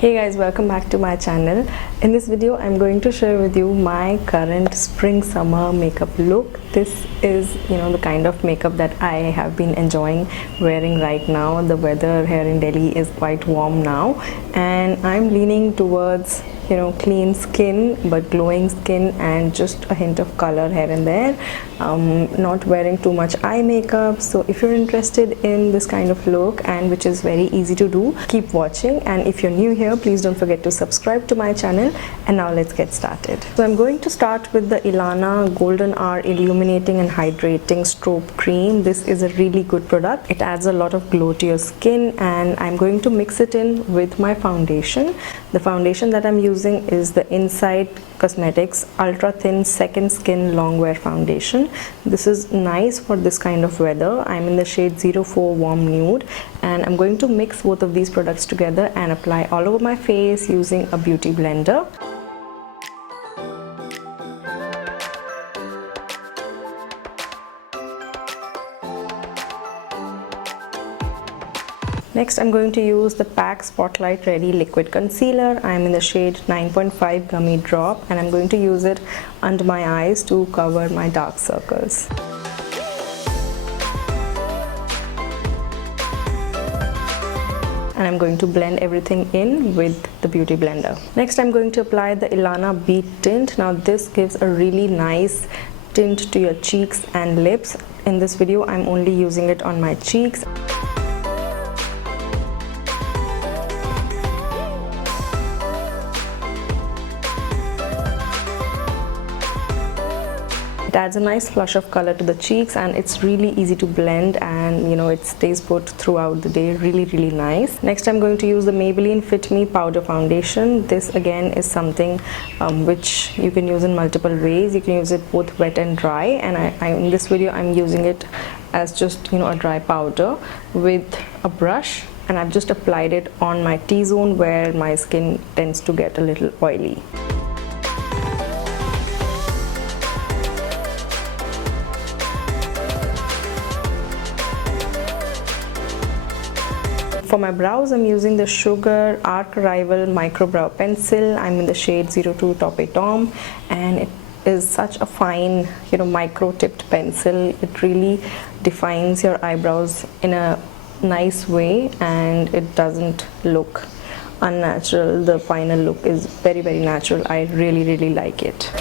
Hey guys, welcome back to my channel. In this video I'm going to share with you my current spring summer makeup look. This is the kind of makeup that I have been enjoying wearing right now. The weather here in Delhi is quite warm now and I'm leaning towards clean skin but glowing skin and just a hint of color here and there. Not wearing too much eye makeup, so if you're interested in this kind of look and which is very easy to do, keep watching. And if you're new here, please don't forget to subscribe to my channel. And now let's get started. So I'm going to start with the Ilana Golden Hour Illuminating and Hydrating Strobe Cream. This is a really good product. It adds a lot of glow to your skin and I'm going to mix it in with my foundation. The foundation that I'm using is the Inside Cosmetics Ultra Thin Second Skin Longwear Foundation. This is nice for this kind of weather. I'm in the shade 04 Warm Nude and I'm going to mix both of these products together and apply all over my face using a beauty blender. Next, I'm going to use the PAC Spotlight Ready Liquid Concealer. I'm in the shade 9.5 Gummy Drop and I'm going to use it under my eyes to cover my dark circles. And I'm going to blend everything in with the beauty blender. Next, I'm going to apply the Ilana Beet tint. Now this gives a really nice tint to your cheeks and lips. In this video, I'm only using it on my cheeks. It adds a nice flush of color to the cheeks and it's really easy to blend and it stays put throughout the day. Really nice. Next, I'm going to use the Maybelline Fit Me Powder Foundation. This again is something which you can use in multiple ways. You can use it both wet and dry, and in this video I'm using it as just a dry powder with a brush, and I've just applied it on my T-zone where my skin tends to get a little oily. For my brows, I'm using the Sugar Arc Rival Micro Brow Pencil. I'm in the shade 02 Taupe Tom and it is such a fine, micro tipped pencil. It really defines your eyebrows in a nice way and it doesn't look unnatural. The final look is very natural. I really like it.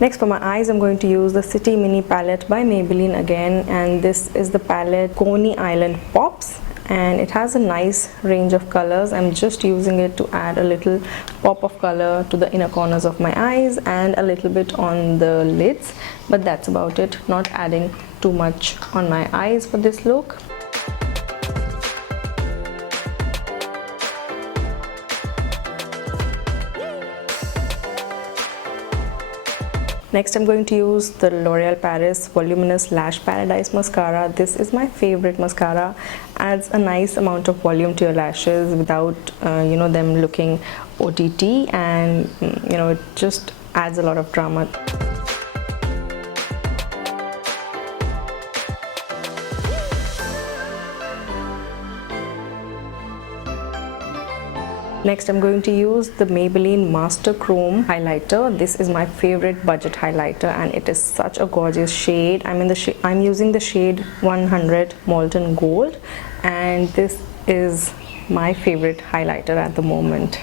Next, for my eyes, I'm going to use the City Mini palette by Maybelline again, and this is the palette Coney Island Pops and it has a nice range of colors. I'm just using it to add a little pop of color to the inner corners of my eyes and a little bit on the lids, but that's about it. Not adding too much on my eyes for this look. Next, I'm going to use the L'Oreal Paris Voluminous Lash Paradise Mascara. This is my favorite mascara. Adds a nice amount of volume to your lashes without, them looking OTT, and it just adds a lot of drama. Next, I'm going to use the Maybelline Master Chrome highlighter. This is my favorite budget highlighter and it is such a gorgeous shade. I'm using the shade 100 Molten Gold and this is my favorite highlighter at the moment.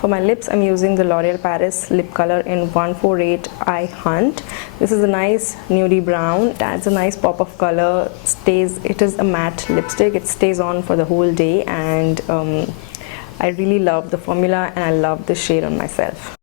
For my lips, I'm using the L'Oreal Paris Lipcolor in 148 I Hunt. This is a nice nudie brown. It adds a nice pop of color. It is a matte lipstick. It stays on for the whole day and I really love the formula and I love the shade on myself.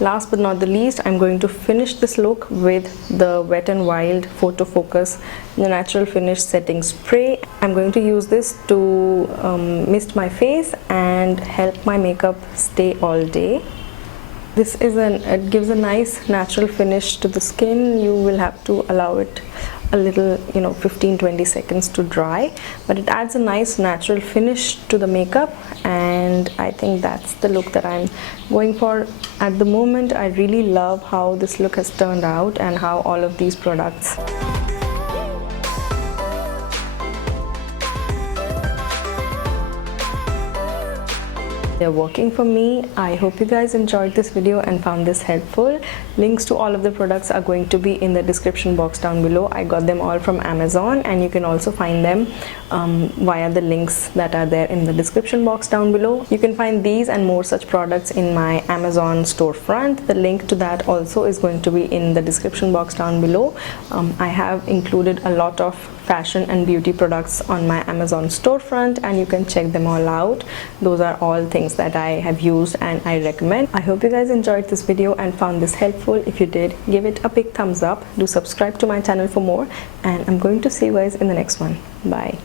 Last but not the least, I'm going to finish this look with the Wet n Wild Photo Focus Natural Finish Setting Spray. I'm going to use this to mist my face and help my makeup stay all day. It gives a nice natural finish to the skin. You will have to allow it a little, 15-20 seconds to dry, but it adds a nice natural finish to the makeup, and I think that's the look that I'm going for at the moment. I really love how this look has turned out and how all of these products they're working for me. I hope you guys enjoyed this video and found this helpful. Links to all of the products are going to be in the description box down below. I got them all from Amazon, and you can also find them via the links that are there in the description box down below. You can find these and more such products in my Amazon storefront. The link to that also is going to be in the description box down below. I have included a lot of fashion and beauty products on my Amazon storefront, and you can check them all out. Those are all things that I have used and I recommend. I hope you guys enjoyed this video and found this helpful. If you did, give it a big thumbs up. Do subscribe to my channel for more, and I'm going to see you guys in the next one. Bye.